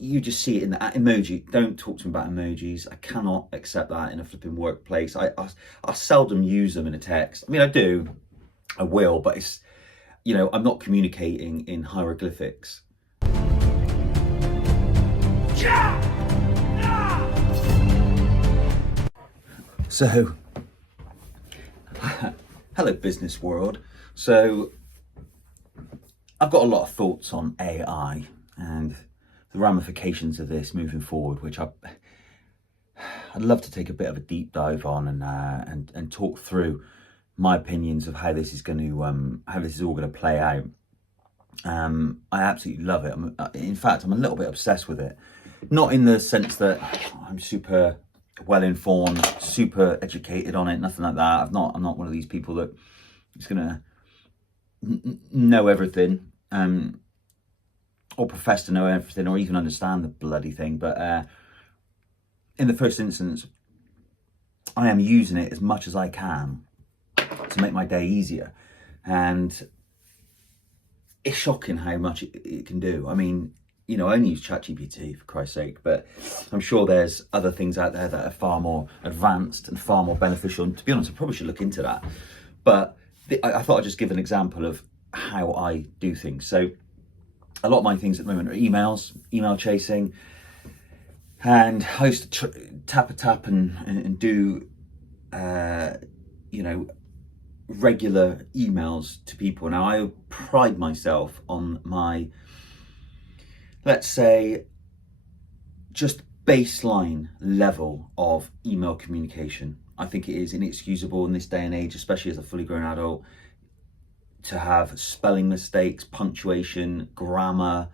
you just see it in the emoji. Don't talk to me about emojis. I cannot accept that in a flipping workplace. I seldom use them in a text. I mean, I do, I will, but it's, I'm not communicating in hieroglyphics. So, hello business world. So, I've got a lot of thoughts on AI and the ramifications of this moving forward, which I'd love to take a bit of a deep dive on and talk through my opinions of how this is all going to play out. I absolutely love it. In fact, I'm a little bit obsessed with it. Not in the sense that I'm super well informed, super educated on it, nothing like that. I'm not one of these people that is going to know everything, or profess to know everything, or even understand the bloody thing. But in the first instance, I am using it as much as I can to make my day easier, and it's shocking how much it can do. I mean, I only use ChatGPT, for Christ's sake, but I'm sure there's other things out there that are far more advanced and far more beneficial. And to be honest, I probably should look into that. But I thought I'd just give an example of how I do things. So a lot of my things at the moment are email chasing. And I used to tap and do, regular emails to people. Now, I pride myself on my, let's say, just baseline level of email communication. I think it is inexcusable in this day and age, especially as a fully grown adult, to have spelling mistakes, punctuation, grammar,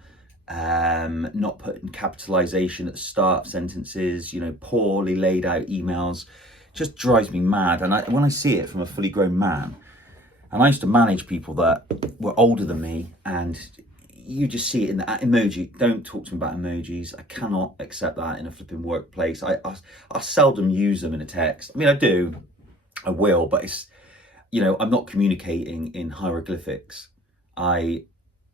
not putting capitalization at the start of sentences, poorly laid out emails. Just drives me mad. And when I see it from a fully grown man, and I used to manage people that were older than me, and you just see it in the emoji. Don't talk to me about emojis. I cannot accept that in a flipping workplace. I seldom use them in a text. I mean, I do, I will, but it's, I'm not communicating in hieroglyphics. I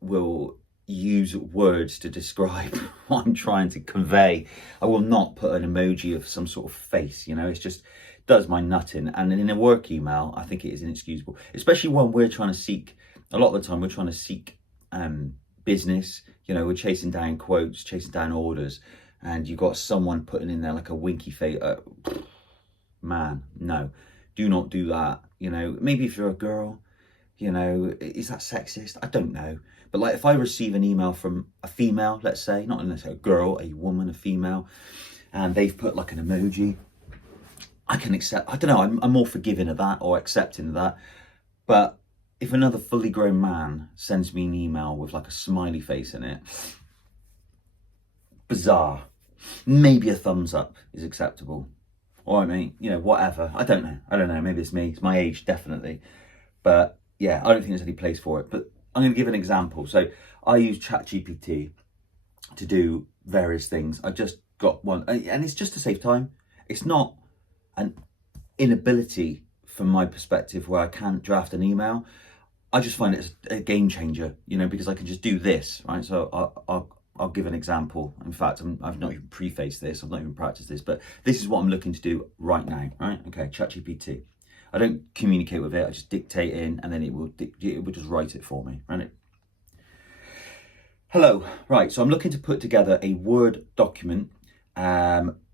will use words to describe what I'm trying to convey. I will not put an emoji of some sort of face, it's just does my nutting. And in a work email, I think it is inexcusable, especially when we're trying to seek, a lot of the time we're trying to seek business, we're chasing down quotes, chasing down orders, and you've got someone putting in there like a winky face. Man, no, do not do that. Maybe if you're a girl, is that sexist? I don't know. But like, if I receive an email from a female, let's say, not necessarily a girl, a woman, a female, and they've put like an emoji, I can accept. I don't know, I'm more forgiving of that, or accepting of that. But if another fully grown man sends me an email with like a smiley face in it, bizarre. Maybe a thumbs up is acceptable. Or I mean, whatever. I don't know. Maybe it's me. It's my age, definitely. But yeah, I don't think there's any place for it. But I'm going to give an example. So I use ChatGPT to do various things. I just got one, and it's just to save time. It's not an inability from my perspective where I can't draft an email. I just find it a game changer, because I can just do this, right? So I'll give an example. In fact, I've not even prefaced this. I've not even practiced this, but this is what I'm looking to do right now, right? Okay, ChatGPT. I don't communicate with it. I just dictate in, and then it will just write it for me, right? Hello, right. So I'm looking to put together a Word document.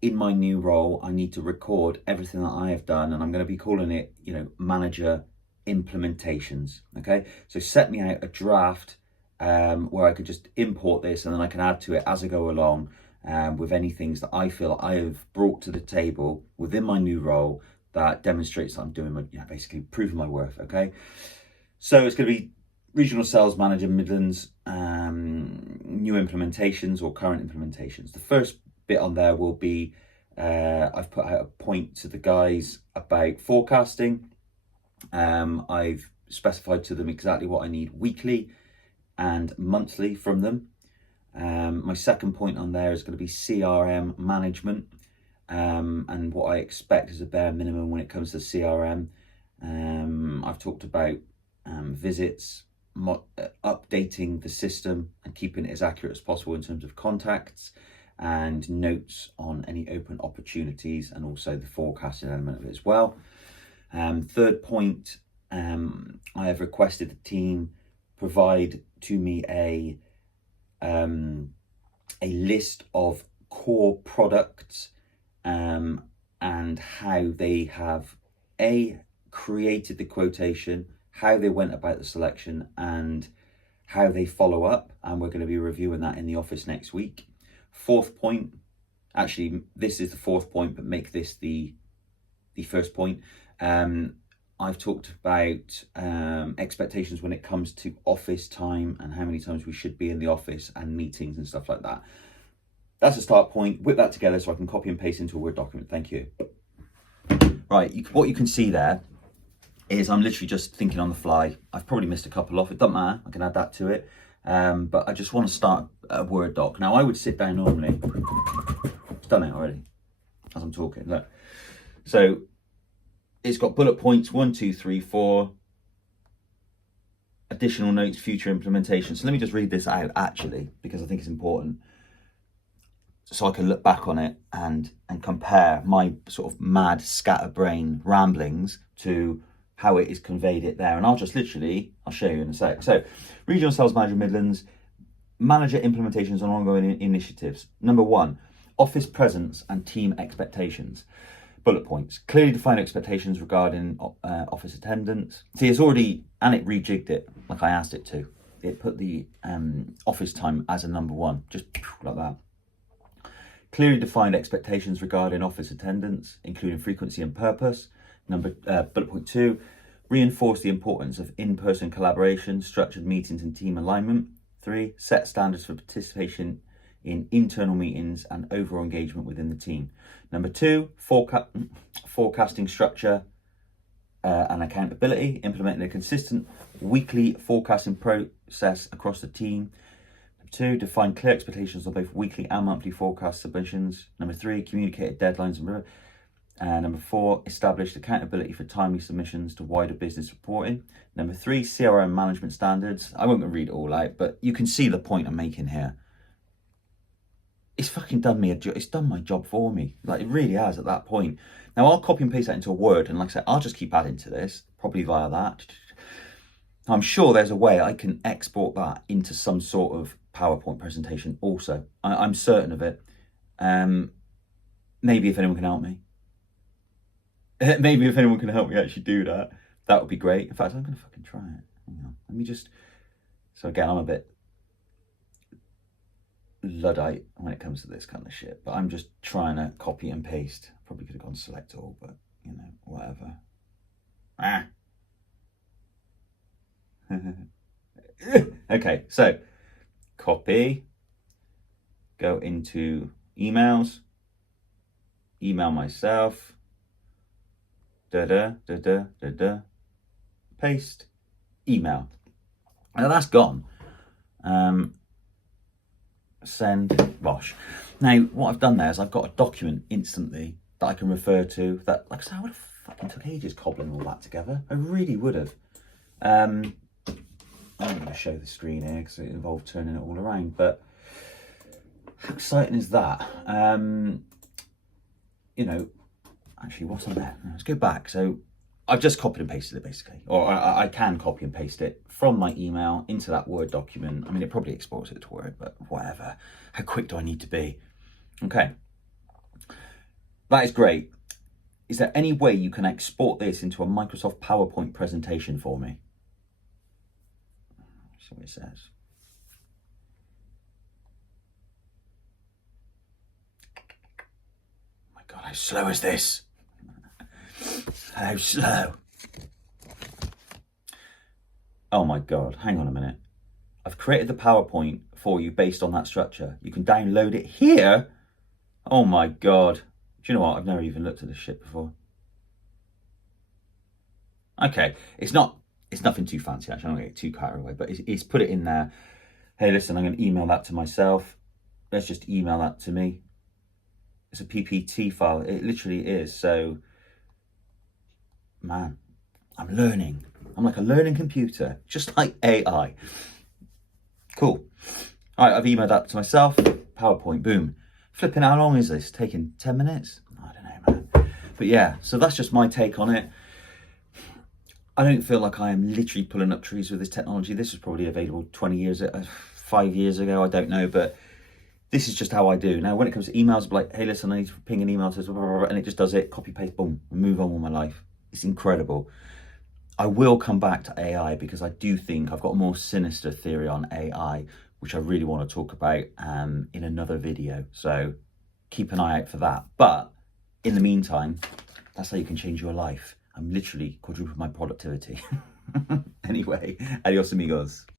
In my new role, I need to record everything that I have done, and I'm going to be calling it, manager implementations. Okay, so set me out a draft where I could just import this, and then I can add to it as I go along with any things that I feel I have brought to the table within my new role that demonstrates that I'm doing my, basically proving my worth. Okay, so it's going to be regional sales manager, Midlands, new implementations or current implementations. The first bit on there will be I've put out a point to the guys about forecasting. I've specified to them exactly what I need weekly and monthly from them. My second point on there is going to be CRM management, and what I expect as a bare minimum when it comes to CRM. I've talked about visits, updating the system and keeping it as accurate as possible in terms of contacts and notes on any open opportunities, and also the forecasting element of it as well. Third point, I have requested the team provide to me a list of core products and how they have created the quotation, how they went about the selection, and how they follow up. And we're going to be reviewing that in the office next week. Fourth point, actually this is the fourth point, but make this the first point. I've talked about expectations when it comes to office time and how many times we should be in the office and meetings and stuff like that. That's a start point. Whip that together so I can copy and paste into a Word document. Thank you. Right, what you can see there is I'm literally just thinking on the fly. I've probably missed a couple off. It doesn't matter. I can add that to it. But I just want to start a Word doc. Now, I would sit down normally. I've done it already as I'm talking. Look. So it's got bullet points 1, 2, 3, 4. Additional notes, future implementation. So let me just read this out actually, because I think it's important, so I can look back on it and compare my sort of mad scatterbrain ramblings to how it is conveyed it there. And I'll show you in a sec. So, Regional Sales Manager Midlands, manager implementations and ongoing initiatives. Number 1, office presence and team expectations. Bullet points, clearly defined expectations regarding office attendance. See, it's already, and it rejigged it like I asked it to. It put the office time as a number 1, just like that. Clearly defined expectations regarding office attendance, including frequency and purpose. Bullet point 2, reinforce the importance of in-person collaboration, structured meetings and team alignment. 3, set standards for participation in internal meetings and overall engagement within the team. Number 2, forecasting structure and accountability, implementing a consistent weekly forecasting process across the team. 2, define clear expectations on both weekly and monthly forecast submissions. Number 3, communicate deadlines. Number 4, establish accountability for timely submissions to wider business reporting. Number 3, CRM management standards. I won't read it all out, but you can see the point I'm making here. It's fucking done me it's done my job for me. Like, it really has at that point. Now I'll copy and paste that into a Word, and like I said, I'll just keep adding to this, probably via that. I'm sure there's a way I can export that into some sort of PowerPoint presentation also. I'm certain of it. Maybe if anyone can help me. Maybe if anyone can help me actually do that, that would be great. In fact, I'm going to fucking try it. Hang on. Let me just... So again, I'm a bit Luddite when it comes to this kind of shit, but I'm just trying to copy and paste. Probably could have gone select all, but, you know, whatever. Okay, so copy, go into emails, email myself, paste, email. Now that's gone. Send, wash. Now what I've done there is I've got a document instantly that I can refer to. That, like I said, I would have fucking took ages cobbling all that together. I really would have. I'm going to show the screen here because it involved turning it all around, but how exciting is that? You know, actually, what's on there? Let's go back. So I've just copied and pasted it basically, or I can copy and paste it from my email into that Word document. I mean, it probably exports it to Word, but whatever. How quick do I need to be? Okay, that is great. Is there any way you can export this into a Microsoft PowerPoint presentation for me? See what it says. Oh my God, how slow is this? How slow? Oh my God, hang on a minute. I've created the PowerPoint for you based on that structure. You can download it here. Oh my God. Do you know what? I've never even looked at this shit before. Okay, it's nothing too fancy actually. I'm not going to get too carried away, but it's put it in there. Hey, listen, I'm going to email that to myself. Let's just email that to me. It's a PPT file. It literally is. So, man, I'm learning. I'm like a learning computer, just like AI. Cool. All right, I've emailed that to myself. PowerPoint, boom. Flipping, how long is this? Taking 10 minutes? I don't know, man. But yeah, so that's just my take on it. I don't feel like I am literally pulling up trees with this technology. This was probably available 5 years ago, I don't know, but this is just how I do. Now, when it comes to emails, I'm like, hey, listen, I need to ping an email to this, blah, blah, blah, and it just does it, copy, paste, boom, and move on with my life. It's incredible. I will come back to AI because I do think I've got a more sinister theory on AI, which I really want to talk about in another video. So keep an eye out for that. But in the meantime, that's how you can change your life. I'm literally quadrupled my productivity. Anyway, adios amigos.